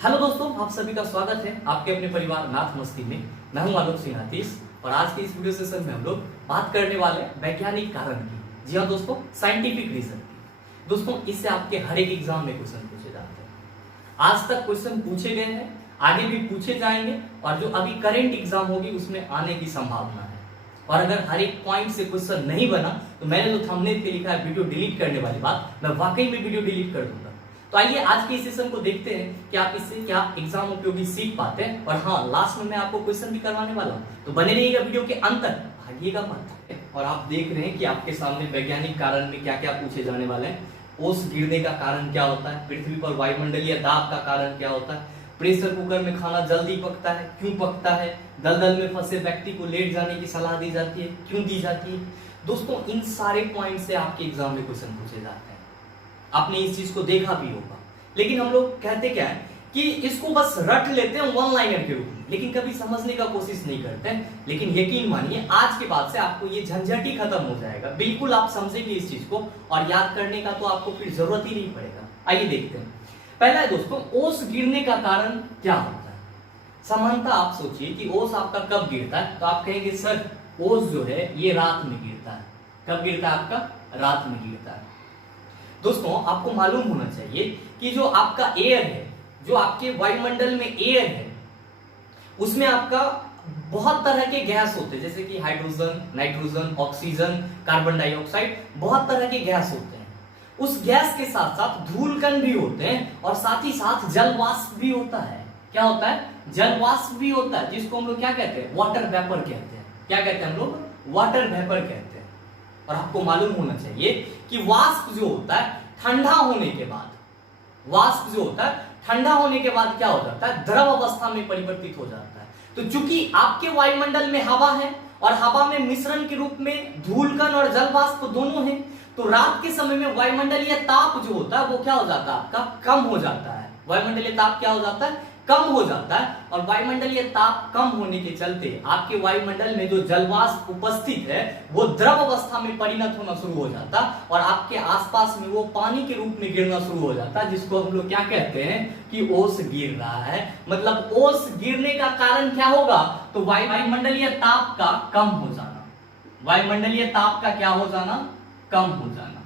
Hello दोस्तों, आप सभी का स्वागत है आपके अपने परिवार नाथ मस्ती में। मैं हूं आलोक सिंह आतिश और आज के इस वीडियो सेशन में हम लोग बात करने वाले हैं वैज्ञानिक कारण की। जी हाँ दोस्तों, साइंटिफिक रीजन की। दोस्तों, इससे आपके हर एक एग्जाम में क्वेश्चन पूछे जाते हैं। आज तक क्वेश्चन पूछे गए हैं, आगे भी पूछे जाएंगे और जो अभी करेंट एग्जाम होगी उसमें आने की संभावना है। और अगर हर एक पॉइंट से क्वेश्चन नहीं बना तो मैंने जो थंबनेल पे लिखा है वीडियो डिलीट करने वाली बात, मैं वाकई में वीडियो डिलीट कर दूंगा। तो आइए आज के इस सेशन को देखते हैं कि आप इससे क्या एग्जाम उपयोगी सीख पाते हैं। और हाँ, लास्ट में मैं आपको क्वेश्चन भी करवाने वाला हूँ, तो बने रहिएगा वीडियो के अंत तक, भागिएगा मत। और आप देख रहे हैं कि आपके सामने वैज्ञानिक कारण में क्या क्या पूछे जाने वाले हैं। ओस गिरने का कारण क्या होता है, पृथ्वी पर वायुमंडलीय दाब का कारण क्या होता है, प्रेशर कुकर में खाना जल्दी पकता है, क्यों पकता है, दलदल में फंसे व्यक्ति को लेट जाने की सलाह दी जाती है, क्यों दी जाती है। दोस्तों, इन सारे पॉइंट से आपके एग्जाम में क्वेश्चन पूछे जाते हैं। आपने इस चीज को देखा भी होगा, लेकिन हम लोग कहते क्या है कि इसको बस रट लेते हैं वन लाइनर के रूप में, लेकिन कभी समझने का कोशिश नहीं करते हैं। लेकिन यकीन मानिए, आज के बाद से आपको ये झंझट ही खत्म हो जाएगा। बिल्कुल आप समझेंगे इस चीज को और याद करने का तो आपको फिर जरूरत ही नहीं पड़ेगा। आइए देखते हैं। पहला है दोस्तों, ओस गिरने का कारण क्या होता है। समानता आप सोचिए कि ओस आपका कब गिरता है, तो आप कहेंगे सर ओस जो है ये रात में गिरता है। कब गिरता है आपका? रात में गिरता है। दोस्तों, आपको मालूम होना चाहिए कि जो आपका एयर है, जो आपके वायुमंडल में एयर है, उसमें आपका बहुत तरह के गैस होते हैं, जैसे कि hydrogen, nitrogen, oxygen, carbon dioxide, बहुत तरह के गैस होते हैं। उस गैस के साथ साथ धूलकण भी होते हैं और साथ ही साथ जलवाष्प भी होता है। क्या होता है? जलवाष्प भी होता है, जिसको हम लोग क्या कहते हैं? वाटर वेपर कहते हैं। क्या कहते हैं हम लोग? वाटर वेपर कहते हैं। और आपको मालूम होना चाहिए कि वाष्प जो होता है ठंडा होने के बाद, वाष्प जो होता है ठंडा होने के बाद क्या हो जाता है? द्रव अवस्था में परिवर्तित हो जाता है। तो चूंकि आपके वायुमंडल में हवा है और हवा में मिश्रण के रूप में धूलकण और जलवाष्प दोनों हैं, तो रात के समय में वायुमंडलीय ताप जो होता है वो क्या हो जाता है? आपका कम हो जाता है। वायुमंडलीय ताप क्या हो जाता है? कम हो जाता है। और वायुमंडलीय ताप कम होने के चलते आपके वायुमंडल में जो जलवाष्प उपस्थित है वो द्रव अवस्था में परिणत होना शुरू हो जाता और आपके आसपास में वो पानी के रूप में गिरना शुरू हो जाता, जिसको हम लोग क्या कहते हैं कि ओस गिर रहा है। मतलब ओस गिरने का कारण क्या होगा? तो वायुमंडलीय ताप का कम हो जाना। वायुमंडलीय ताप का क्या हो जाना? कम हो जाना।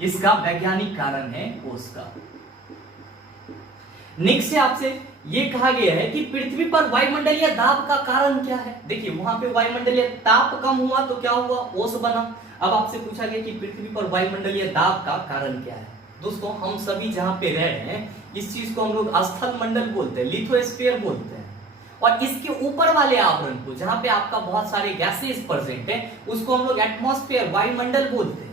इसका वैज्ञानिक कारण है ओस का। नेक्स्ट से आपसे ये कहा गया है कि पृथ्वी पर वायुमंडलीय दाब का कारण क्या है। देखिए, वहां पे वायुमंडलीय ताप कम हुआ तो क्या हुआ? ओस बना। अब आपसे पूछा गया कि पृथ्वी पर वायुमंडलीय दाब का कारण क्या है। दोस्तों, हम सभी जहां पे रह रहे हैं इस चीज को हम लोग स्थल मंडल बोलते हैं, लिथोस्फीयर बोलते हैं। और इसके ऊपर वाले आवरण को, जहां पे आपका बहुत सारे गैसेस प्रेजेंट है, उसको हम लोग एटमॉस्फेयर, वायुमंडल बोलते हैं।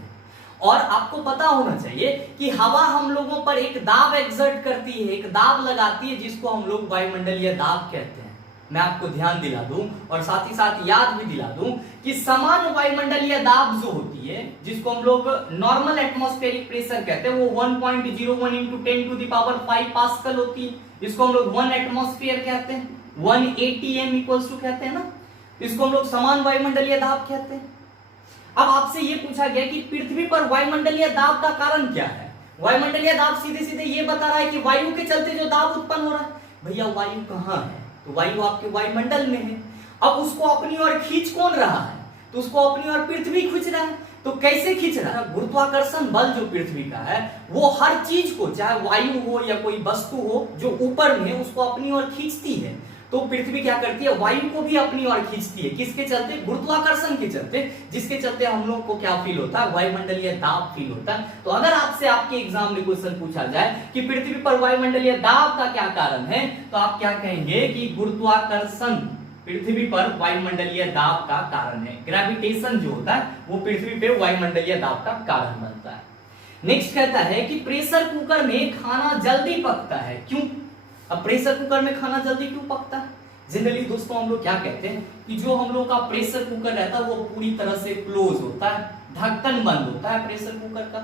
और आपको पता होना चाहिए कि हवा हम लोगों पर एक दाब एक्सर्ट करती है, एक दाब लगाती है, जिसको हम लोग वायुमंडलीय दाब कहते हैं। मैं आपको ध्यान दिला दूं और साथ ही साथ याद भी दिला दूं कि समान वायुमंडलीय दाब जो होती है, जिसको हम लोग नॉर्मल एटमॉस्फेरिक प्रेशर कहते हैं, वो 1.01 इंटू 10⁵ पास्कल होती है। इसको हम लोग 1 एटमॉस्फेयर कहते हैं, 1 ATM इक्वल्स टू कहते हैं ना। इसको हम लोग समान वायुमंडलीय दाब कहते हैं। अब आपसे यह पूछा गया कि पृथ्वी पर वायुमंडलीय दाब का कारण क्या है। वायुमंडलीय दाब सीधे सीधे ये बता रहा है कि वायु के चलते जो दाब उत्पन्न हो रहा है। भैया, वायु कहां है? तो वायु आपके वायुमंडल में है। अब उसको अपनी ओर खींच कौन रहा है? तो उसको अपनी ओर पृथ्वी खींच रहा है। तो कैसे खींच रहा है? गुरुत्वाकर्षण बल जो पृथ्वी का है वो हर चीज को, चाहे वायु हो या कोई वस्तु हो जो ऊपर में, उसको अपनी ओर खींचती है। तो पृथ्वी क्या करती है? वायु को भी अपनी ओर खींचती है। किसके चलते? गुरुत्वाकर्षण के चलते, जिसके चलते हम लोग को क्या फील होता है? वायुमंडलीय दाब फील होता है। तो अगर आपसे आपके एग्जाम में क्वेश्चन पूछा जाए कि पृथ्वी पर वायुमंडलीय दाब का क्या कारण है, तो आप क्या कहेंगे कि गुरुत्वाकर्षण पृथ्वी पर वायुमंडलीय दाब का कारण है। ग्रेविटेशन जो होता है वो पृथ्वी पे वायुमंडलीय दाब का कारण बनता है। नेक्स्ट कहता है कि प्रेशर कुकर में खाना जल्दी पकता है, क्यों? अब प्रेशर कुकर में खाना जल्दी क्यों पकता है? जनरली दोस्तों, हम लोग क्या कहते हैं कि जो हम लोग का प्रेशर कुकर रहता है वो पूरी तरह से क्लोज होता है, ढक्कन बंद होता है प्रेशर कुकर का।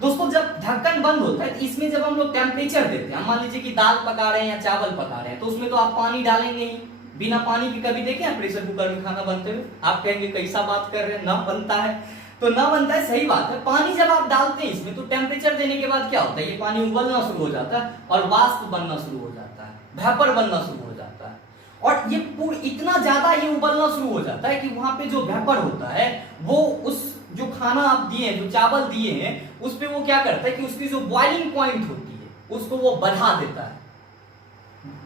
दोस्तों, जब ढक्कन बंद होता है तो इसमें जब हम लोग टेम्परेचर देते हैं, मान लीजिए कि दाल पका रहे हैं या चावल पका रहे हैं, तो उसमें तो आप पानी डालेंगे ही। बिना पानी के कभी देखे हैं प्रेशर कुकर में खाना बनते हुए? आप कहेंगे कैसा बात कर रहे हैं, ना बनता है। तो ना बनता है, सही बात है। पानी जब आप डालते हैं इसमें तो टेम्परेचर देने के बाद क्या होता है, ये पानी उबलना शुरू हो जाता है और वाष्प बनना शुरू हो जाता है, वेपर बनना शुरू हो जाता है। और ये इतना ज्यादा ये उबलना शुरू हो जाता है कि वहां पे जो वेपर होता है वो उस जो खाना आप दिए हैं, जो चावल दिए हैं, उस पे वो क्या करता है कि उसकी जो बॉइलिंग पॉइंट होती है उसको वो बढ़ा देता है।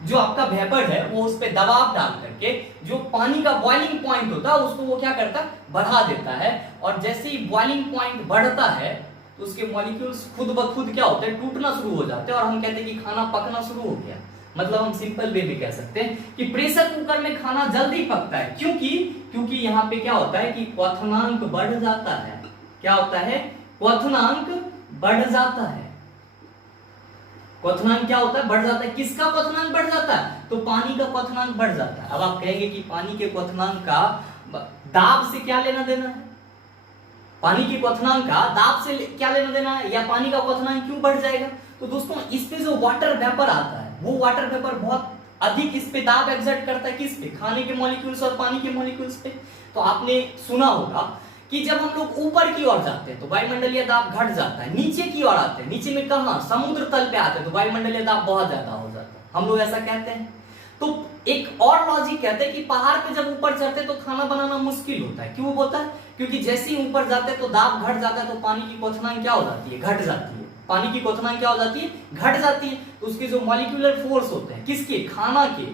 जो आपका वेपर है वो उस पे दबाव डाल करके जो पानी का बॉइलिंग पॉइंट होता है उसको वो क्या करता है, बढ़ा देता है। और जैसे ही बॉइलिंग पॉइंट बढ़ता है तो उसके मॉलिक्यूल्स खुद ब खुद क्या होते हैं, टूटना शुरू हो जाते हैं और हम कहते हैं कि खाना पकना शुरू हो गया। मतलब हम सिंपल वे में कह सकते हैं कि प्रेशर कुकर में खाना जल्दी पकता है, क्योंकि यहाँ पे क्या होता है कि क्वथनांक बढ़ जाता है। क्या होता है, क्वथनांक बढ़ जाता है। क्वथनांक क्या होता है, बढ़ जाता है। किसका क्वथनांक बढ़ जाता है, तो पानी का क्वथनांक बढ़ जाता है। अब आप कहेंगे कि पानी के क्वथनांक का दाब से क्या लेना देना है, पानी के क्वथनांक का दाब से क्या लेना देना है, या पानी का क्वथनांक क्यों बढ़ जाएगा। तो दोस्तों इस पे जो वाटर वेपर आता है वो वाटर वेपर बहुत अधिक इस पे दाब एक्सर्ट करता है। किस पे, खाने के मॉलिक्यूल्स और पानी के मॉलिक्यूल्स पे। तो आपने सुना होगा कि जब हम लोग ऊपर की ओर जाते हैं तो वायुमंडलीय दाब घट जाता है, नीचे की ओर आते हैं, नीचे में कहां, समुद्र तल पे आते हैं तो वायुमंडलीय दाब बहुत ज्यादा हो जाता है। हम लोग ऐसा कहते हैं। तो एक और लॉजिक कहते हैं कि पहाड़ पे जब ऊपर चढ़ते हैं तो खाना बनाना मुश्किल होता है। क्यों होता है, क्योंकि जैसे ही ऊपर जाते हैं तो दाब घट जाता है, तो पानी की क्वथनांक क्या हो जाती है, घट जाती है। पानी की क्वथनांक क्या हो जाती है, घट जाती है। तो उसके जो मॉलिक्यूलर फोर्स होते हैं, किसके, खाना के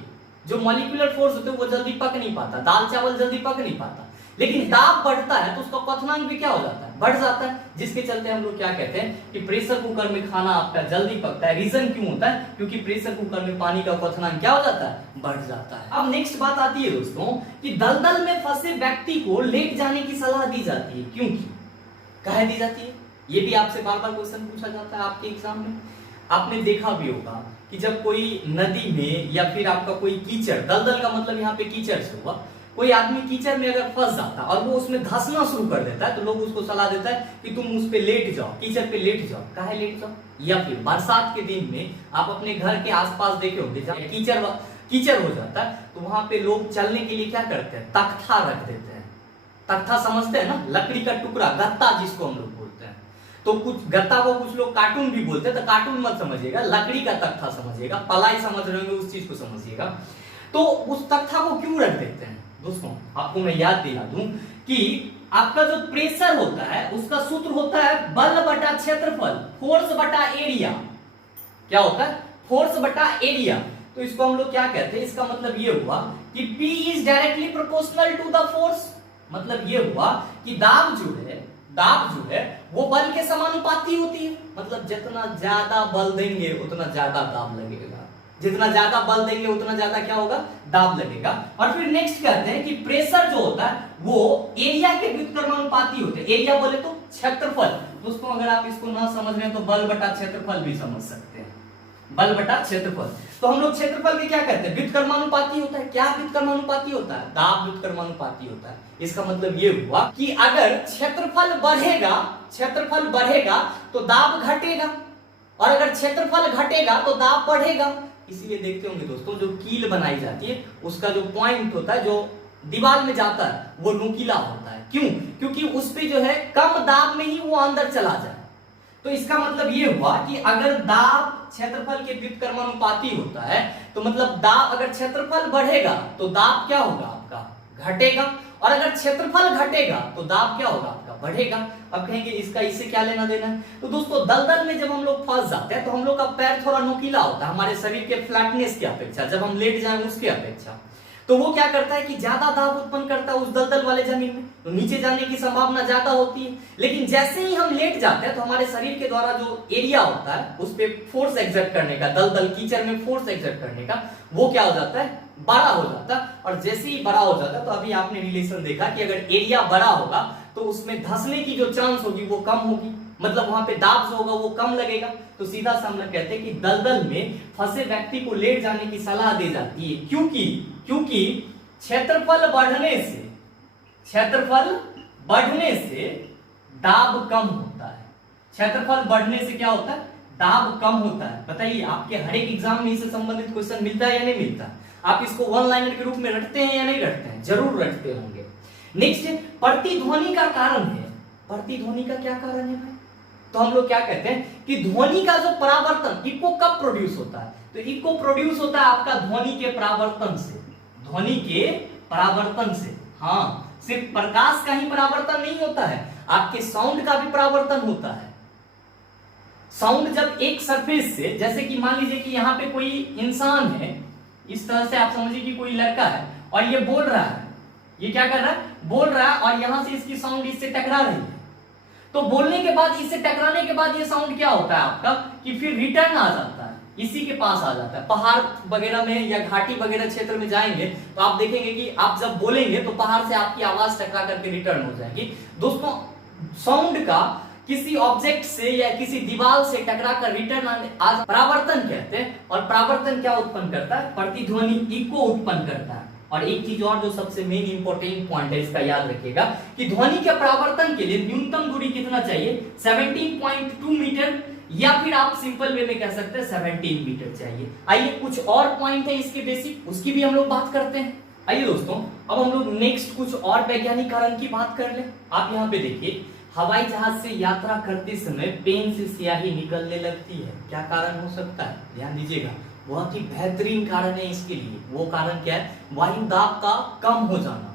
जो मॉलिक्यूलर फोर्स होते हैं वो जल्दी पक नहीं पाता, दाल चावल जल्दी पक नहीं पाता। लेकिन दाब बढ़ता है तो उसका क्वथनांक भी क्या हो जाता है, बढ़ जाता है। जिसके चलते हम लोग क्या कहते हैं कि प्रेशर कुकर में खाना आपका जल्दी पकता है। रीजन क्यों होता है, क्योंकि प्रेशर कुकर में पानी का क्वथनांक क्या हो जाता है, बढ़ जाता है। अब नेक्स्ट बात आती है दोस्तों कि दलदल में फंसे व्यक्ति को लेट जाने की सलाह दी जाती है। क्यों की, काहे दी जाती है, ये भी आपसे बार बार क्वेश्चन पूछा जाता है आपके एग्जाम में। आपने देखा भी होगा कि जब कोई नदी में या फिर आपका कोई कीचड़, दलदल का मतलब यहाँ पे कीचड़ से हुआ, कोई आदमी कीचड़ में अगर फंस जाता है और वो उसमें धंसना शुरू कर देता है तो लोग उसको सलाह देता है कि तुम उस पे लेट जाओ, कीचड़ पे लेट जाओ। काहे लेट जाओ, या फिर बरसात के दिन में आप अपने घर के आसपास देखे होंगे जहाँ कीचड़ हो जाता है तो वहां पे लोग चलने के लिए क्या करते हैं, तख्ता रख देते हैं। तख्ता समझते हैं ना, लकड़ी का टुकड़ा, गत्ता जिसको हम लोग बोलते हैं। तो कुछ गत्ता को कुछ लोग कार्टून भी बोलते हैं, तो कार्टून मत समझिएगा, लकड़ी का तख्ता समझिएगा, पलाई समझ रहे होंगे उस चीज को समझिएगा। तो उस तख्ता को क्यों रख देते हैं दोस्तों, आपको मैं याद दिला दूं कि आपका जो प्रेशर होता है उसका सूत्र होता है बल बटा क्षेत्रफल, फोर्स बटा एरिया। क्या होता है, फोर्स बटा एरिया। तो इसको हम लोग क्या कहते हैं, इसका मतलब ये हुआ कि P is directly proportional to the force. मतलब ये हुआ कि दाब जो है वो बल के समानुपाती होती है। मतलब जितना ज्यादा बल देंगे उतना ज्यादा दाब लगेगा, जितना ज्यादा बल देंगे उतना ज्यादा क्या होगा, दाब लगेगा। और फिर नेक्स्ट कहते हैं कि प्रेशर जो होता है वो एरिया के व्युत्क्रमानुपाती होते हैं। एरिया बोले तो क्षेत्रफल। दोस्तों अगर आप इसको ना समझ रहे हैं तो बल बटा क्षेत्रफल भी समझ सकते हैं, बल बटा क्षेत्रफल। तो हम लोग क्षेत्रफल के क्या कहते हैं, व्युत्क्रमानुपाती होता है। क्या व्युत्क्रमानुपाती होता है, दाब व्युत्क्रमानुपाती होता है। इसका मतलब ये हुआ कि अगर क्षेत्रफल बढ़ेगा तो दाब घटेगा, और अगर क्षेत्रफल घटेगा तो दाब बढ़ेगा। इसीलिए देखते होंगे दोस्तों जो कील बनाई जाती है उसका जो पॉइंट होता है जो दीवार में जाता है वो नुकीला होता है। क्यों, क्योंकि उस पे जो है कम दाब में ही वो अंदर चला जाए। तो इसका मतलब ये हुआ कि अगर दाब क्षेत्रफल के व्युत्क्रमानुपाती होता है तो मतलब दाब, अगर क्षेत्रफल बढ़ेगा तो दाब क्या होगा आपका, घटेगा, और अगर क्षेत्रफल घटेगा तो दाब क्या होगा आपका, बढ़ेगा। अब कहेंगे इसका इससे क्या लेना देना है। तो दोस्तों दलदल में जब हम लोग फंस जाते हैं तो हम लोग का पैर थोड़ा नुकीला होता है हमारे शरीर के फ्लैटनेस की अपेक्षा, जब हम लेट जाएं उसकी अपेक्षा। तो वो क्या करता है कि ज्यादा दाब उत्पन्न करता है उस दलदल वाले जमीन में, तो नीचे जाने की संभावना ज्यादा होती है। लेकिन जैसे ही हम लेट जाते हैं तो हमारे शरीर के द्वारा जो एरिया होता है उस पे फोर्स एक्सर्ट करने का, दलदल कीचड़ में फोर्स एक्सर्ट करने का, वो क्या हो जाता है, बड़ा हो जाता है। और जैसे ही बड़ा हो जाता है तो अभी आपने रिलेशन देखा कि अगर एरिया बड़ा होगा तो उसमें धंसने की जो चांस होगी वो कम होगी, मतलब वहां पे दाब जो होगा वो कम लगेगा। तो सीधा सा हम लोग कहते हैं कि दलदल में फंसे व्यक्ति को लेट जाने की सलाह दी जाती है। क्योंकि क्षेत्रफल बढ़ने से दाब कम होता है। क्षेत्रफल बढ़ने से क्या होता है, दाब कम होता है। बताइए आपके हर एक एग्जाम में इससे संबंधित क्वेश्चन मिलता है या नहीं मिलता, आप इसको वन लाइनर के रूप में रटते हैं या नहीं रटते हैं, जरूर रटते होंगे। नेक्स्ट प्रतिध्वनि का कारण है। प्रतिध्वनि का क्या कारण है भाई? तो हम लोग क्या कहते हैं कि ध्वनि का जो परावर्तन इको कब प्रोड्यूस होता है? तो इको प्रोड्यूस होता है आपका ध्वनि के परावर्तन से, ध्वनि के परावर्तन से। हाँ, सिर्फ प्रकाश का ही परावर्तन नहीं होता है, आपके साउंड का भी परावर्तन होता है। साउंड जब एक सरफेस से, जैसे कि मान लीजिए कि यहाँ पे कोई इंसान है, इस तरह से आप समझिए कि कोई लड़का है और ये बोल रहा है, ये क्या कर रहा है? बोल रहा है, और यहां से इसकी साउंड इससे टकरा रही है। तो बोलने के बाद, इससे टकराने के बाद ये साउंड क्या होता है आपका कि फिर रिटर्न आ जाता है, इसी के पास आ जाता है। पहाड़ वगैरह में या घाटी वगैरह क्षेत्र में जाएंगे तो आप देखेंगे कि आप जब बोलेंगे तो पहाड़ से आपकी आवाज टकरा करके रिटर्न हो जाएगी। दोस्तों, साउंड का किसी ऑब्जेक्ट से या किसी दीवार से टकरा कर रिटर्न आने परावर्तन कहते हैं। और परावर्तन क्या उत्पन्न करता है? प्रतिध्वनि, इको उत्पन्न करता है। और एक चीज और जो सबसे मेन इंपॉर्टेंट पॉइंट है, इसका याद रखिएगा कि ध्वनि के परावर्तन के लिए न्यूनतम दूरी कितना चाहिए? 17.2 मीटर, या फिर आप सिंपल वे में कह सकते हैं 17 मीटर चाहिए। आइए कुछ और पॉइंट है इसके बेसिक, उसकी भी हम लोग बात करते हैं। आइए दोस्तों, अब हम लोग नेक्स्ट कुछ और वैज्ञानिक कारण की बात कर ले। आप यहाँ पे देखिए, हवाई जहाज से यात्रा करते समय पेन से स्याही निकलने लगती है। क्या कारण हो सकता है? ध्यान दीजिएगा, बहुत ही बेहतरीन कारण है इसके लिए। वो कारण क्या है? वायु दाब का कम हो जाना।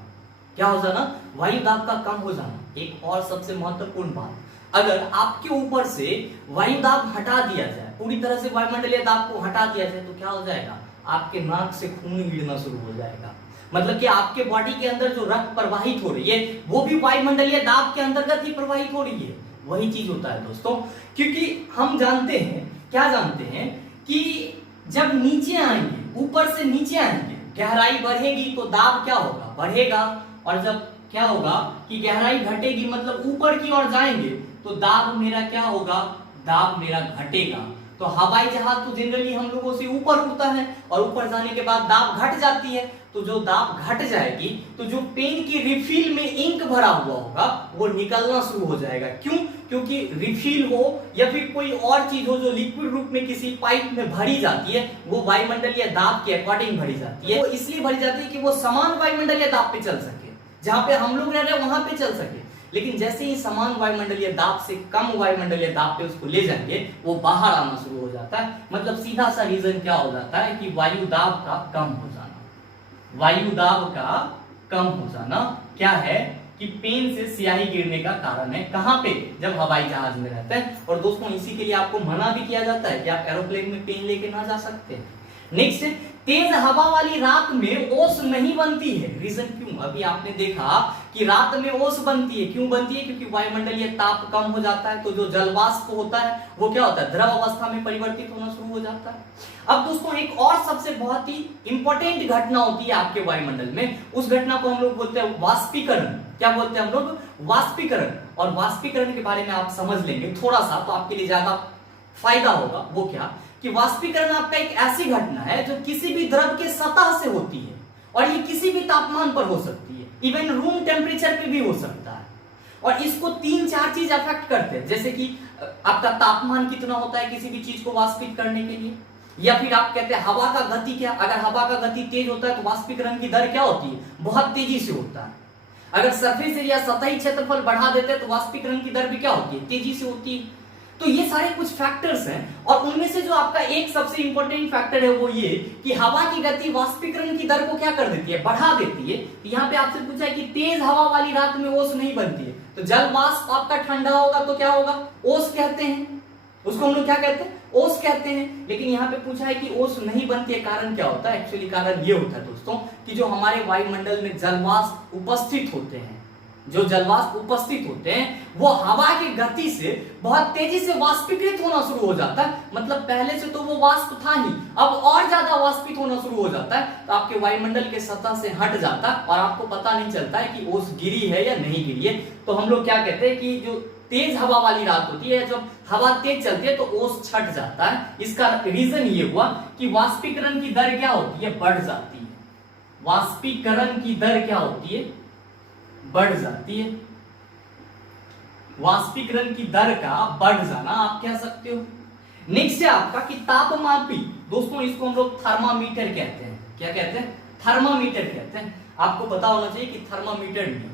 क्या हो जाना? वायु दाब का कम हो जाना। एक और सबसे महत्वपूर्ण बात, अगर आपके ऊपर से वायु दाब हटा दिया जाए, पूरी तरह से वायुमंडलीय दाब को हटा दिया जाए, तो क्या हो जाएगा? आपके नाक से खून गिरना शुरू हो जाएगा। मतलब कि आपके बॉडी के अंदर जो रक्त प्रवाहित हो रही है वो भी वायुमंडलीय दाब के अंतर्गत ही प्रवाहित हो रही है। वही चीज होता है दोस्तों, क्योंकि हम जानते हैं, क्या जानते हैं कि जब नीचे आएंगे, ऊपर से नीचे आएंगे, गहराई बढ़ेगी तो दाब क्या होगा? बढ़ेगा। और जब क्या होगा कि गहराई घटेगी, मतलब ऊपर की ओर जाएंगे, तो दाब मेरा क्या होगा? दाब मेरा घटेगा। तो हवाई जहाज तो जनरली हम लोगों से ऊपर उड़ता है, और ऊपर जाने के बाद दाब घट जाती है। तो जो दाब घट जाएगी तो जो पेन की रिफिल में इंक भरा हुआ होगा वो निकलना शुरू हो जाएगा। क्यों? क्योंकि रिफिल हो या फिर कोई और चीज हो जो लिक्विड रूप में किसी पाइप में भरी जाती है, वो वायुमंडलीय दाब के अकॉर्डिंग भरी जाती है। वो इसलिए भरी जाती है कि वो समान वायुमंडलीय दाब पे चल सके, जहां पे हम लोग रह रहे हैं वहां पे चल सके। लेकिन जैसे ही समान वायुमंडलीय दाब से कम वायुमंडलीय दाब पे उसको ले जाएंगे, वो बाहर आना शुरू हो जाता है। मतलब सीधा सा रीजन क्या हो जाता है कि वायु दाब का कम हो जाना। वायु दाब का कम हो जाना क्या है कि पेन से स्याही गिरने का कारण है। कहां पे? जब हवाई जहाज में रहते हैं। और दोस्तों, इसी के लिए आपको मना भी किया जाता है कि आप एरोप्लेन में पेन लेके ना जा सकते हैं। नेक्स्ट, तेज हवा वाली रात में ओस नहीं बनती है। रीजन क्यों? अभी आपने देखा कि रात में ओस बनती है। क्यों बनती है? क्योंकि वायुमंडलीय ताप कम हो जाता है, तो जो जलवाष्प होता है वो क्या होता है? द्रव अवस्था में परिवर्तित होना शुरू हो जाता है। अब दोस्तों, एक और सबसे बहुत ही इंपॉर्टेंट घटना होती है आपके वायुमंडल में। उस घटना को हम लोग बोलते हैं वाष्पीकरण। क्या बोलते हैं हम लोग? वाष्पीकरण। और वाष्पीकरण के बारे में आप समझ लेंगे थोड़ा सा तो आपके लिए ज्यादा फायदा होगा। वो क्या कि वाष्पीकरण आपका एक ऐसी घटना है जो किसी भी द्रव के सतह से होती है, और ये किसी भी तापमान पर हो सकती है, इवन रूम टेम्परेचर पे भी हो सकता है। और इसको 3-4 चीज अफेक्ट करते हैं, जैसे कि आपका तापमान कितना होता है किसी भी चीज को वाष्पित करने के लिए, या फिर आप कहते हैं हवा का गति क्या। अगर हवा का गति तेज होता है तो वाष्पीकरण की दर क्या होती है? बहुत तेजी से होता है। अगर सरफेस एरिया, सतही क्षेत्रफल बढ़ा देते हैं तो वाष्पीकरण की दर भी क्या होती है? तेजी से होती है। तो ये सारे कुछ फैक्टर्स हैं, और उनमें से जो आपका एक सबसे इंपॉर्टेंट फैक्टर है वो ये कि हवा की गति वाष्पीकरण की दर को क्या कर देती है? बढ़ा देती है। यहाँ पे आपसे पूछा है कि तेज हवा वाली रात में ओस नहीं बनती है, तो जल वाष्प आपका ठंडा होगा तो क्या होगा? ओस कहते हैं उसको, हम लोग क्या कहते हैं? ओस कहते हैं। लेकिन यहाँ पे पूछा है कि ओस नहीं बनती है, कारण क्या होता है? एक्चुअली कारण ये होता है दोस्तों कि जो हमारे वायुमंडल में जलवाष्प उपस्थित होते हैं, जो जलवाष्प उपस्थित होते हैं वो हवा की गति से बहुत तेजी से वाष्पीकृत होना शुरू हो जाता है। मतलब पहले से तो वो वाष्प था ही, अब और ज्यादा वाष्पित होना शुरू हो जाता है, तो आपके वायुमंडल के सतह से हट जाता है और आपको पता नहीं चलता है कि ओस गिरी है या नहीं गिरी है। तो हम लोग क्या कहते हैं कि जो तेज हवा वाली रात होती है, जब हवा तेज चलती है तो ओस छट जाता है। इसका रीजन ये हुआ कि वाष्पीकरण की दर क्या होती है? बढ़ जाती है। वाष्पीकरण की दर क्या होती है? बढ़ जाती है। वाष्पीकरण की दर का बढ़ जाना आप कह सकते हो। नेक्स्ट है आपका कि तापमापी। दोस्तों, इसको हम लोग थर्मामीटर कहते हैं। क्या कहते हैं? थर्मामीटर कहते हैं। आपको पता होना चाहिए कि थर्मामीटर में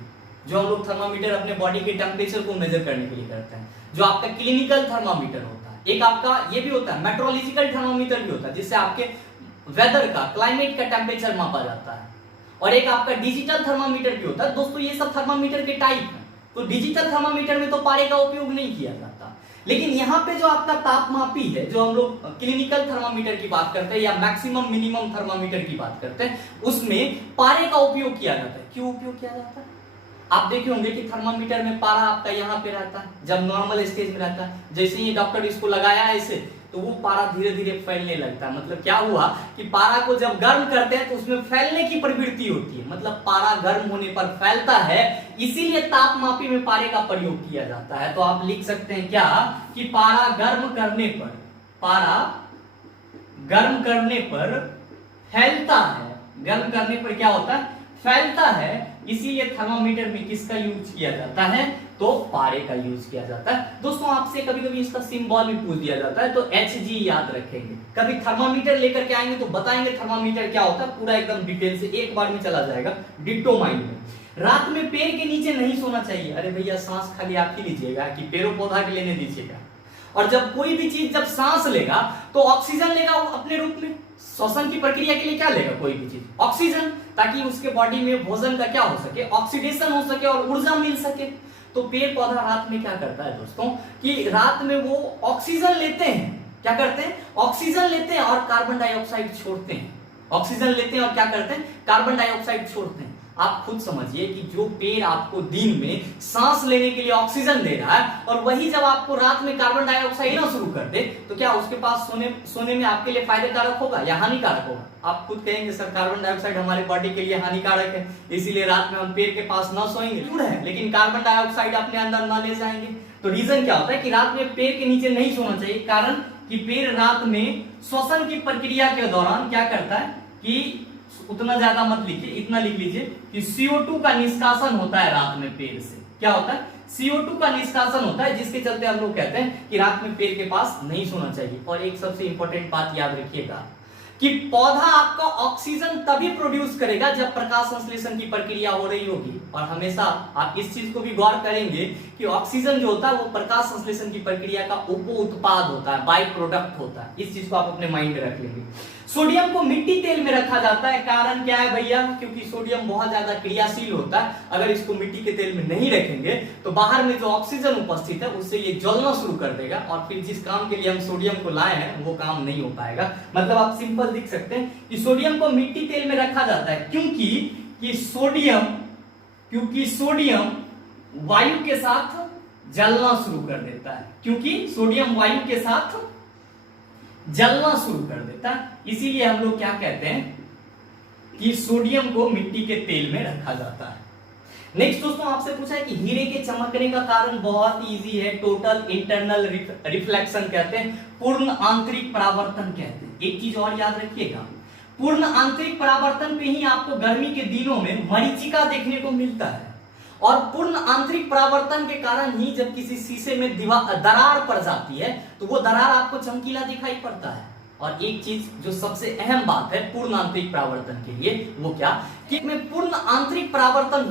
जो हम लोग थर्मामीटर अपने बॉडी के टेम्परेचर को मेजर करने के लिए करते हैं, जो आपका क्लिनिकल थर्मामीटर होता है। एक आपका ये भी होता है मेट्रोलॉजिकल थर्मामीटर भी होता है, जिससे आपके वेदर का, क्लाइमेट का टेम्परेचर मापा जाता है। और एक आपका डिजिटल थर्मामीटर भी होता है। दोस्तों ये सब थर्मामीटर के टाइप हैं। तो डिजिटल थर्मामीटर में तो पारे का उपयोग नहीं किया जाता, लेकिन यहाँ पे जो आपका तापमापी है, जो हम लोग क्लिनिकल थर्मामीटर की बात करते हैं या मैक्सिमम मिनिमम थर्मामीटर की बात करते हैं, उसमें पारे का उपयोग किया जाता है। क्यों उपयोग किया जाता है? आप देखे होंगे कि थर्मामीटर में पारा आपका यहाँ पे रहता है, जब नॉर्मल स्टेज में रहता है। जैसे ही डॉक्टर इसको लगाया है इसे, तो वो पारा धीरे धीरे फैलने लगता है। मतलब क्या हुआ कि पारा को जब गर्म करते हैं तो उसमें फैलने की प्रवृत्ति होती है, मतलब पारा गर्म होने पर फैलता है, इसीलिए तापमापी में पारे का प्रयोग किया जाता है। तो आप लिख सकते हैं क्या कि पारा गर्म करने पर, पारा गर्म करने पर फैलता है। गर्म करने पर क्या होता है? फैलता है। इसीलिए थर्मामीटर में किसका यूज किया जाता है? तो पारे का यूज किया जाता है। दोस्तों आपसे कभी कभी इसका सिंबल भी पूछ दिया जाता है, तो Hg याद रखेंगे। कभी थर्मामीटर लेकर के आएंगे तो बताएंगे थर्मामीटर क्या होता है, पूरा एकदम डिटेल से एक बार में चला जाएगा डिट्टो माइंड में। रात में पेड़ के नीचे नहीं सोना चाहिए। अरे भैया सांस खाली आप ही लीजिएगा कि पेड़ों पौधा के लेने दीजिएगा। और जब कोई भी चीज जब सांस लेगा तो ऑक्सीजन लेगा वो अपने रूप में। श्वसन की प्रक्रिया के लिए क्या लेगा कोई भी चीज? ऑक्सीजन, ताकि उसके बॉडी में भोजन का क्या हो सके, ऑक्सीडेशन हो सके और ऊर्जा मिल सके। तो पेड़ पौधा रात में क्या करता है दोस्तों कि रात में वो ऑक्सीजन लेते हैं। क्या करते हैं? ऑक्सीजन लेते हैं और कार्बन डाइऑक्साइड छोड़ते हैं। ऑक्सीजन लेते हैं और क्या करते हैं? कार्बन डाइऑक्साइड छोड़ते हैं। आप खुद समझिए कि जो पेड़ आपको दिन में सांस लेने के लिए ऑक्सीजन दे रहा है, और वही जब आपको रात में कार्बन डाइऑक्साइड लेना शुरू कर दे, तो क्या उसके पास सोने में आपके लिए फायदेकारक होगा या हानिकारक होगा? आप खुद कहेंगे सर कार्बन डाइऑक्साइड हमारे बॉडी के लिए हानिकारक है, इसीलिए रात में हम पेड़ के पास न सोएंगे। जरूर है, लेकिन कार्बन डाइऑक्साइड अपने अंदर न ले जाएंगे। तो रीजन क्या होता है कि रात में पेड़ के नीचे नहीं सोना चाहिए? कारण कि पेड़ रात में श्वसन की प्रक्रिया के दौरान क्या करता है कि उतना ज्यादा मत लिखिए, इतना लिख लीजिए कि CO2 का निष्कासन होता है रात में पेड़ से। क्या होता है? CO2 का निष्कासन होता है, जिसके चलते हम लोग कहते हैं कि रात में पेड़ के पास नहीं सोना चाहिए। और एक सबसे इंपॉर्टेंट बात याद रखिएगा कि पौधा आपका ऑक्सीजन तभी प्रोड्यूस करेगा जब प्रकाश संश्लेषण की प्रक्रिया हो रही होगी। और हमेशा आप इस चीज को भी गौर करेंगे कि ऑक्सीजन जो होता है वो प्रकाश संश्लेषण की प्रक्रिया का उप उत्पाद होता है, बाई प्रोडक्ट होता है। इस चीज को आप अपने माइंड में रख लेंगे। सोडियम को मिट्टी तेल में रखा जाता है। कारण क्या है भैया? क्योंकि सोडियम बहुत ज्यादा क्रियाशील होता है। अगर इसको मिट्टी के तेल में नहीं रखेंगे तो बाहर में जो ऑक्सीजन उपस्थित है उससे ये जलना शुरू कर देगा, और फिर जिस काम के लिए हम सोडियम को लाए हैं वो काम नहीं हो पाएगा। मतलब आप सिंपल लिख सकते हैं कि सोडियम को मिट्टी तेल में रखा जाता है, क्योंकि सोडियम वायु के साथ जलना शुरू कर देता है। क्योंकि सोडियम वायु के साथ जलना शुरू कर देता है, इसीलिए हम लोग क्या कहते हैं कि सोडियम को मिट्टी के तेल में रखा जाता है। नेक्स्ट दोस्तों आपसे पूछा है कि हीरे के चमकने का कारण बहुत इजी है, टोटल इंटरनल रिफ्लेक्शन कहते हैं, पूर्ण आंतरिक परावर्तन कहते हैं। एक चीज और याद रखिएगा, पूर्ण आंतरिक परावर्तन पे ही आपको गर्मी के दिनों में मरीचिका देखने को मिलता है। और पूर्ण आंतरिक परावर्तन के कारण ही जब किसी शीशे में दरार पड़ जाती है तो वो दरार आपको चमकीला दिखाई पड़ता है। और एक चीज जो सबसे अहम बात है पूर्ण आंतरिक परावर्तन के लिए, वो क्या कि में पूर्ण आंतरिक परावर्तन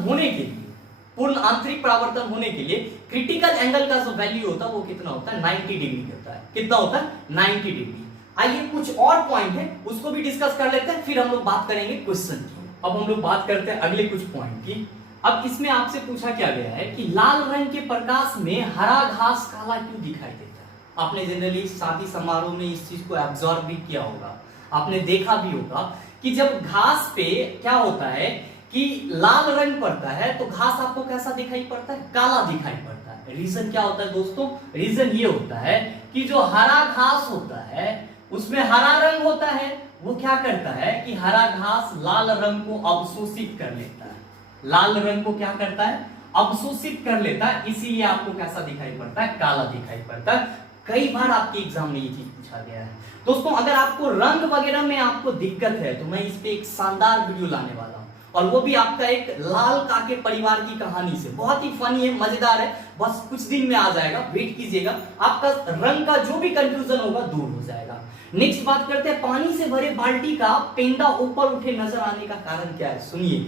होने के लिए क्रिटिकल एंगल का जो वैल्यू होता है वो कितना होता है? 90 डिग्री होता है। कितना होता है? 90 डिग्री। आइए कुछ और पॉइंट है उसको भी डिस्कस कर लेते हैं, फिर हम लोग बात करेंगे क्वेश्चन की। अब हम लोग बात करते हैं अगले कुछ पॉइंट की। अब इसमें आपसे पूछा क्या गया है कि लाल रंग के प्रकाश में हरा घास काला क्यों दिखाई देता है? आपने जनरली शादी समारोह में इस चीज को एब्जॉर्ब भी किया होगा, आपने देखा भी होगा कि जब घास पे क्या होता है कि लाल रंग पड़ता है तो घास आपको कैसा दिखाई पड़ता है? काला दिखाई पड़ता है। रीजन क्या होता है दोस्तों? रीजन ये होता है कि जो हरा घास होता है उसमें हरा रंग होता है, वो क्या करता है कि हरा घास लाल रंग को अवशोषित कर लेता है। लाल रंग को क्या करता है? अवशोषित कर लेता है, इसीलिए आपको कैसा दिखाई पड़ता है? काला दिखाई पड़ता है। कई बार आपके एग्जाम में ये चीज पूछा गया है। दोस्तों अगर आपको रंग वगैरह में आपको दिक्कत है तो मैं इस पे एक शानदार वीडियो लाने वाला हूं, और वो भी आपका एक लाल काके परिवार की कहानी से। बहुत ही फनी है, मजेदार है, बस कुछ दिन में आ जाएगा, वेट कीजिएगा। आपका रंग का जो भी कंफ्यूजन होगा दूर हो जाएगा। नेक्स्ट बात करते हैं, पानी से भरे बाल्टी का पेंदा ऊपर उठे नजर आने का कारण क्या है? सुनिए,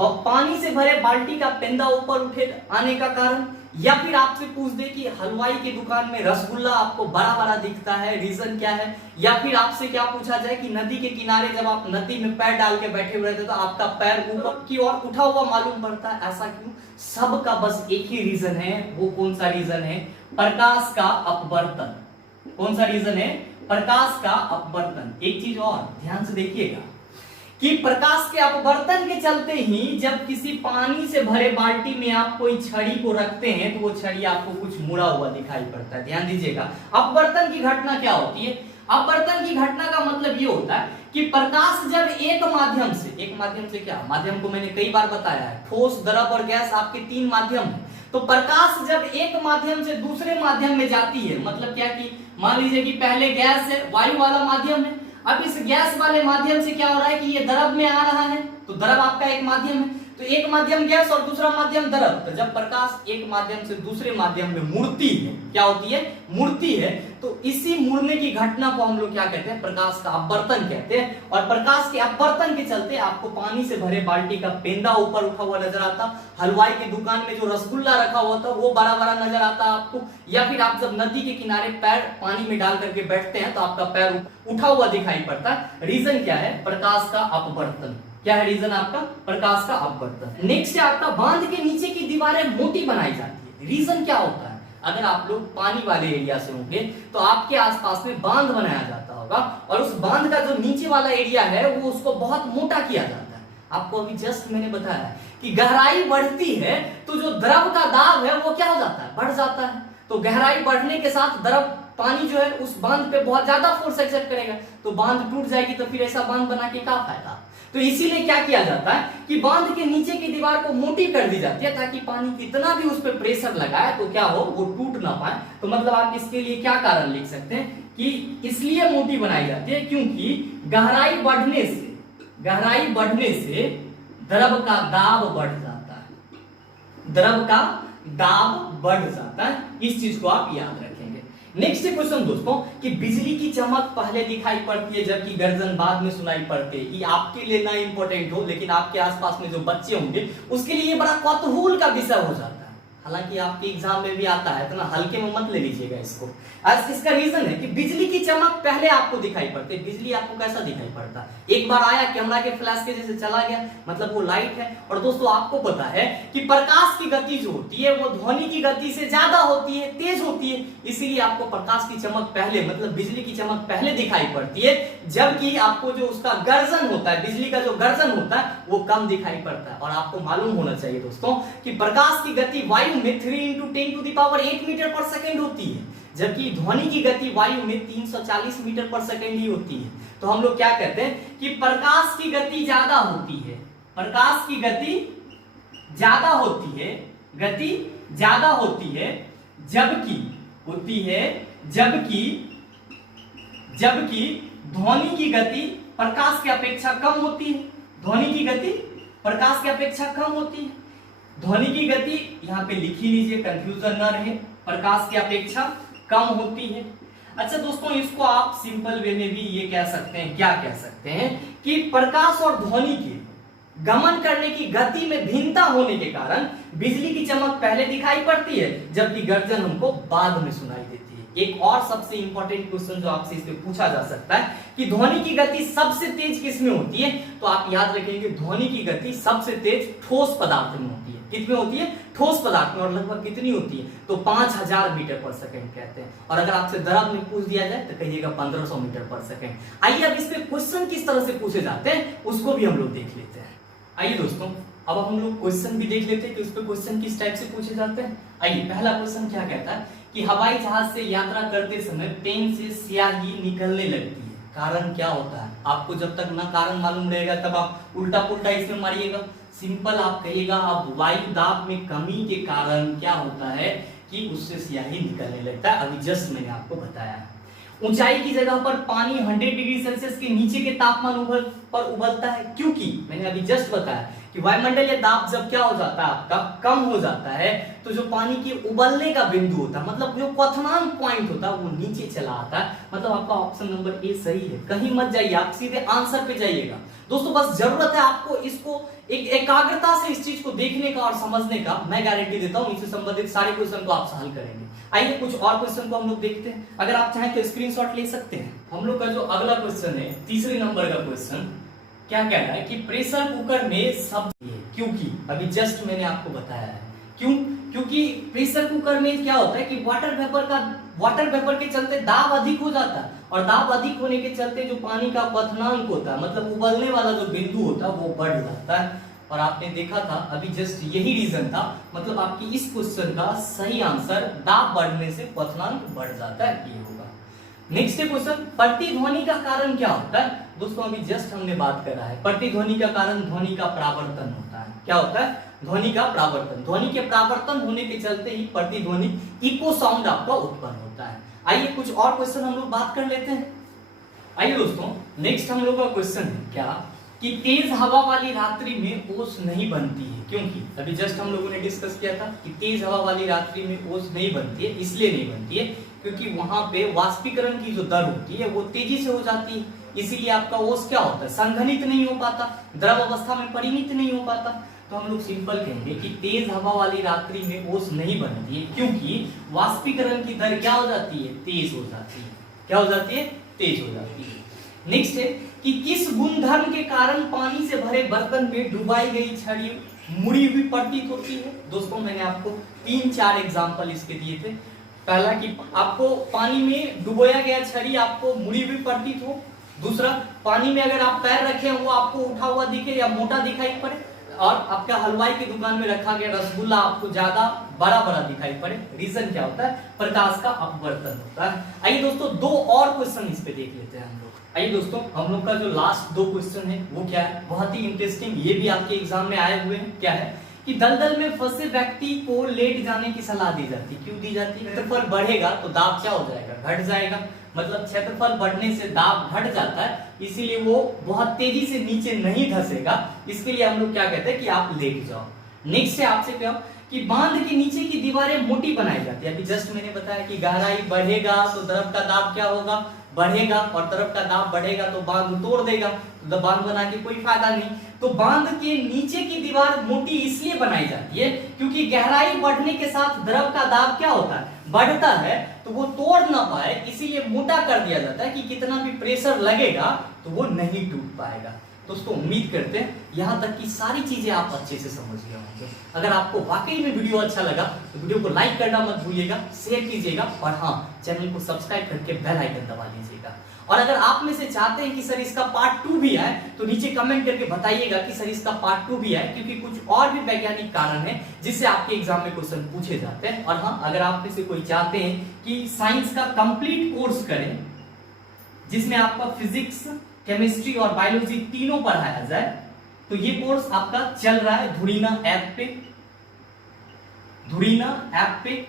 पानी से भरे बाल्टी का पेंदा ऊपर उठे आने का कारण, या फिर आपसे पूछ दे कि हलवाई की दुकान में रसगुल्ला आपको बड़ा बड़ा दिखता है, रीजन क्या है, या फिर आपसे क्या पूछा जाए कि नदी के किनारे जब आप नदी में पैर डाल के बैठे हुए रहते तो आपका पैर ऊपर की ओर उठा हुआ मालूम पड़ता है, ऐसा क्यों? सबका बस एक ही रीजन है, वो कौन सा रीजन है? प्रकाश का अपवर्तन। कौन सा रीजन है? प्रकाश का अपवर्तन। एक चीज और ध्यान से देखिएगा कि प्रकाश के अपवर्तन के चलते ही जब किसी पानी से भरे बाल्टी में आप कोई छड़ी को रखते हैं तो वो छड़ी आपको कुछ मुड़ा हुआ दिखाई पड़ता है। ध्यान दीजिएगा, अपवर्तन की घटना क्या होती है? अपवर्तन की घटना का मतलब ये होता है कि प्रकाश जब एक माध्यम से क्या, माध्यम को मैंने कई बार बताया है, ठोस, द्रव और गैस आपके 3 माध्यम है। तो प्रकाश जब एक माध्यम से दूसरे माध्यम में जाती है, मतलब क्या कि मान लीजिए कि पहले गैस है, वायु वाला माध्यम है, अब इस गैस वाले माध्यम से क्या हो रहा है कि ये द्रव में आ रहा है, तो द्रव आपका एक माध्यम है, तो एक माध्यम गैस और दूसरा माध्यम द्रव। तो जब प्रकाश एक माध्यम से दूसरे माध्यम में मुड़ती है, क्या होती है? मुड़ती है, तो इसी मुड़ने की घटना को हम लोग क्या कहते हैं? प्रकाश का अपवर्तन कहते हैं। और प्रकाश के अपवर्तन के चलते आपको पानी से भरे बाल्टी का पेंदा ऊपर उठा हुआ नजर आता, हलवाई की दुकान में जो रसगुल्ला रखा हुआ था वो बड़ा बड़ा नजर आता आपको, या फिर आप जब नदी के किनारे पैर पानी में डाल करके बैठते हैं तो आपका पैर उठा हुआ दिखाई पड़ता है। रीजन क्या है? प्रकाश का अपवर्तन। क्या है रीजन आपका? प्रकाश का अपवर्तन। नेक्स्ट है आपका बांध के नीचे की दीवारें मोटी बनाई जाती है। रीजन क्या होता है? अगर आप लोग पानी वाले एरिया से होंगे तो आपके आसपास में बांध बनाया जाता होगा, और उस बांध का जो नीचे वाला एरिया है वो उसको बहुत मोटा किया जाता है। आपको अभी जस्ट मैंने बताया कि गहराई बढ़ती है तो जो द्रव का दाब है वो क्या हो जाता है? बढ़ जाता है। तो गहराई बढ़ने के साथ द्रव पानी जो है उस बांध पे बहुत ज्यादा फोर्स एक्सर्ट करेगा, तो बांध टूट जाएगी, तो फिर ऐसा बांध बना के क्या फायदा? तो इसीलिए क्या किया जाता है कि बांध के नीचे की दीवार को मोटी कर दी जाती है, ताकि पानी कितना भी उस पर प्रेशर लगाए तो क्या हो, वो टूट ना पाए। तो मतलब आप इसके लिए क्या कारण लिख सकते हैं कि इसलिए मोटी बनाई जाती है क्योंकि गहराई बढ़ने से द्रव का दाब बढ़ जाता है, द्रव का दाब बढ़ जाता है। इस चीज को आप याद रखेंगे। नेक्स्ट क्वेश्चन दोस्तों कि बिजली की चमक पहले दिखाई पड़ती है जबकि गर्जन बाद में सुनाई पड़ती है। ये आपके लिए ना इंपॉर्टेंट हो, लेकिन आपके आसपास में जो बच्चे होंगे उसके लिए ये बड़ा कौतूहल का विषय हो जाता है। हालांकि आपके एग्जाम में भी आता है, इतना हल्के में मत ले लीजिएगा इसको। आज इसका रीजन है कि बिजली की चमक पहले आपको दिखाई पड़ती है। बिजली आपको कैसा दिखाई पड़ता है? एक बार आया, कैमरा के फ्लैश के जैसे चला गया, मतलब वो लाइट है। और दोस्तों आपको पता है कि प्रकाश की गति जो होती है वो ध्वनि की गति से ज्यादा होती है, तेज होती है। इसीलिए आपको प्रकाश की चमक पहले, मतलब बिजली की चमक पहले दिखाई पड़ती है, जबकि आपको जो उसका गर्जन होता है, बिजली का जो गर्जन होता है वो कम दिखाई पड़ता है। और आपको मालूम होना चाहिए दोस्तों कि प्रकाश की गति वायु में 3 × 10⁸ मीटर पर सेकेंड होती है, जबकि ध्वनि की गति वायु में 340 मीटर पर सेकेंड ही होती है। तो हम लोग क्या कहते हैं कि प्रकाश की गति ज्यादा होती है, प्रकाश की गति ज्यादा होती है, गति ज्यादा होती है, जबकि ध्वनि की गति प्रकाश की अपेक्षा कम होती है। ध्वनि की गति प्रकाश की अपेक्षा कम होती है। ध्वनि की गति यहाँ पे लिख ही लीजिए, कंफ्यूजन न रहे, प्रकाश की अपेक्षा कम होती है। अच्छा दोस्तों, इसको आप सिंपल वे में भी ये कह सकते हैं, क्या कह सकते हैं कि प्रकाश और ध्वनि के गमन करने की गति में भिन्नता होने के कारण बिजली की चमक पहले दिखाई पड़ती है, जबकि गर्जन हमको बाद में सुनाई देती है। एक और सबसे इंपॉर्टेंट क्वेश्चन जो आपसे इसमें पूछा जा सकता है कि ध्वनि की गति सबसे तेज किसमें होती है? तो आप याद रखेंगे ध्वनि की गति सबसे तेज ठोस पदार्थ में होती है। कितने होती है? ठोस पदार्थ में। और लगभग कितनी होती है? तो 5000 मीटर पर सेकंड कहते हैं। और अगर आपसे द्रव में पूछ दिया जाए तो कहिएगा 1500 मीटर पर सेकंड। आइए अब इसमें क्वेश्चन किस तरह से पूछे जाते हैं उसको भी हम लोग देख लेते हैं। आइए दोस्तों, अब हम लोग क्वेश्चन भी देख लेते हैं कि उस पर क्वेश्चन किस टाइप से पूछे जाते हैं। आइए, पहला क्वेश्चन क्या कहता है कि हवाई जहाज से यात्रा करते समय पेन से स्याही निकलने लगती है, कारण क्या होता है? आपको जब तक ना कारण मालूम रहेगा तब आप उल्टा पुल्टा इसमें मारिएगा। सिंपल आप कहिएगा अब वायु दाब में कमी के कारण क्या होता है कि उससे स्याही निकलने लगता है। अभी जस्ट मैंने आपको बताया है। ऊंचाई की जगह पर पानी 100 डिग्री सेल्सियस के नीचे के तापमान पर उबलता है, क्योंकि मैंने अभी जस्ट बताया कि वायुमंडल या दाब जब क्या हो जाता है आपका कम हो जाता है तो जो पानी के उबलने का बिंदु होता है, मतलब जो क्वथनांक पॉइंट होता है वो नीचे चला आता है। मतलब आपका ऑप्शन नंबर ए सही है, कहीं मत जाइए, आप सीधे आंसर पे जाइएगा। दोस्तों बस जरूरत है आपको इसको एक एकाग्रता से इस चीज को देखने का और समझने का। मैं गारंटी देता हूं इससे संबंधित सारे क्वेश्चन को आप हल करेंगे। आइए कुछ और क्वेश्चन को हम लोग देखते हैं, अगर आप चाहें तो स्क्रीनशॉट ले सकते हैं। हम लोग का जो अगला क्वेश्चन है, तीसरे नंबर का क्वेश्चन क्या कह रहा है कि प्रेशर कुकर में सब, क्योंकि अभी जस्ट मैंने आपको बताया है क्योंकि प्रेशर कुकर में क्या होता है कि वाटर वेपर के चलते दाब अधिक हो जाता है, और दाब अधिक होने के चलते जो पानी का क्वथनांक होता है, मतलब उबलने वाला जो बिंदु होता है वो बढ़ जाता है। और आपने देखा था अभी जस्ट यही रीजन था, मतलब आपकी इस क्वेश्चन का सही आंसर दाब बढ़ने से क्वथनांक बढ़ जाता है, ये होगा। नेक्स्ट क्वेश्चन, प्रतिध्वनि का कारण क्या होता है? दोस्तों अभी जस्ट हमने बात करा है, प्रतिध्वनि का कारण ध्वनि का परावर्तन होता है। क्या होता है? ध्वनि का परावर्तन। ध्वनि के परावर्तन होने के चलते ही प्रतिध्वनि इको साउंड आपका उत्पन्न होता है। आइए कुछ और क्वेश्चन हम लोग बात कर लेते हैं। आइए दोस्तों नेक्स्ट हम लोग का क्वेश्चन है क्या कि तेज हवा वाली रात्रि में ओस नहीं बनती है, क्योंकि अभी जस्ट हम लोगों ने डिस्कस किया था कि तेज हवा वाली रात्रि में ओस नहीं बनती है, इसलिए नहीं बनती है क्योंकि वहां पे वाष्पीकरण की जो दर होती है वो तेजी से हो जाती है, इसीलिए आपका ओस क्या होता है, संघनित नहीं हो पाता, द्रव अवस्था में परिणित नहीं हो पाता। तो हम लोग सिंपल कहेंगे कि तेज हवा वाली रात्रि में ओस नहीं बनती है क्योंकि वाष्पीकरण की दर क्या हो जाती है, तेज हो जाती है। क्या हो जाती है? तेज हो जाती है। नेक्स्ट है कि किस गुणधर्म के कारण पानी से भरे बर्तन में डुबाई गई छड़ी मुड़ी हुई प्रतीत होती है? दोस्तों मैंने आपको 3-4 एग्जांपल इसके दिए थे। पहला कि आपको पानी में डुबोया गया छड़ी आपको मुड़ी हुई प्रतीत हो, दूसरा पानी में अगर आप पैर रखे वो आपको उठा हुआ दिखे या मोटा दिखाई पड़े, और आपका हलवाई की दुकान में रखा गया रसगुल्ला आपको ज्यादा बड़ा बड़ा दिखाई पड़े। रीजन क्या होता है? प्रकाश का अपवर्तन होता है। आइए दोस्तों दो और क्वेश्चन इस पे देख लेते हैं हम लोग। आइए दोस्तों हम लोग का जो लास्ट दो क्वेश्चन है वो क्या है, बहुत ही इंटरेस्टिंग, ये भी आपके एग्जाम में आए हुए हैं। क्या है कि दलदल में फंसे व्यक्ति को लेट जाने की सलाह दी जाती है। क्यों दी जाती है? क्षेत्रफल बढ़ेगा तो दाब क्या हो जाएगा, घट जाएगा। मतलब क्षेत्रफल बढ़ने से दाब घट जाता है, इसीलिए वो बहुत तेजी से नीचे नहीं धसेगा, इसके लिए हम लोग क्या कहते हैं कि आप लेट जाओ। नेक्स्ट है आपसे क्या कि बांध के नीचे की दीवारें मोटी बनाई जाती है। अभी जस्ट मैंने बताया कि गहराई बढ़ेगा तो द्रव का दाब क्या होगा, बढ़ेगा, और द्रव का दाब बढ़ेगा तो बांध तोड़ देगा, तो बांध बना के कोई फायदा नहीं। तो बांध के नीचे की दीवार मोटी इसलिए बनाई जाती है क्योंकि गहराई बढ़ने के साथ द्रव का दाब क्या होता है, बढ़ता है, तो वो तोड़ ना पाए, इसीलिए मोटा कर दिया जाता है कि कितना भी प्रेशर लगेगा तो वो नहीं टूट पाएगा। दोस्तों उम्मीद करते हैं यहाँ तक की सारी चीजें आप अच्छे से समझ गए होंगे। अगर आपको वाकई में वीडियो अच्छा लगा तो वीडियो को लाइक करना मत भूलिएगा, शेयर कीजिएगा, और हाँ चैनल को सब्सक्राइब करके बेल आइकन दबा लीजिएगा। और अगर आप में से चाहते हैं कि सर इसका पार्ट 2 भी आए तो नीचे कमेंट करके बताइएगा कि सर इसका पार्ट 2 भी आए, क्योंकि कुछ और भी वैज्ञानिक कारण है जिससे आपके एग्जाम में क्वेश्चन पूछे जाते हैं। और हाँ अगर आप में से कोई चाहते हैं कि साइंस का कंप्लीट कोर्स करें जिसमें आपका फिजिक्स, केमिस्ट्री और बायोलॉजी तीनों पढ़ाया जाए, तो ये कोर्स आपका चल रहा है धुरीना ऐप पे। धुरीना ऐप पे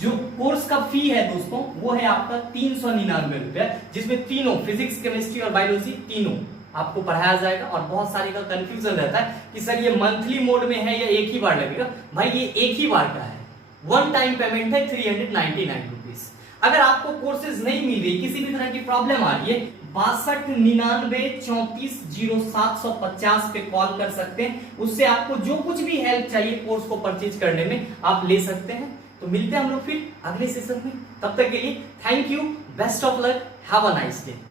जो कोर्स का फी है दोस्तों वो है आपका 399 रुपया, जिसमें तीनों फिजिक्स, केमिस्ट्री और बायोलॉजी तीनों आपको पढ़ाया जाएगा। और बहुत सारे का कंफ्यूजन रहता है कि सर ये मंथली मोड में है या एक ही बार लगेगा। भाई ये एक ही बार का है, वन टाइम पेमेंट है 399 रुपीज। अगर आपको कोर्सेज नहीं मिल रही, किसी भी तरह की प्रॉब्लम आ रही है, 6299340750 पे कॉल कर सकते हैं, उससे आपको जो कुछ भी हेल्प चाहिए कोर्स को परचेज करने में आप ले सकते हैं। तो मिलते हैं हम लोग फिर अगले सेशन में, तब तक के लिए thank you, best of luck, have a nice day.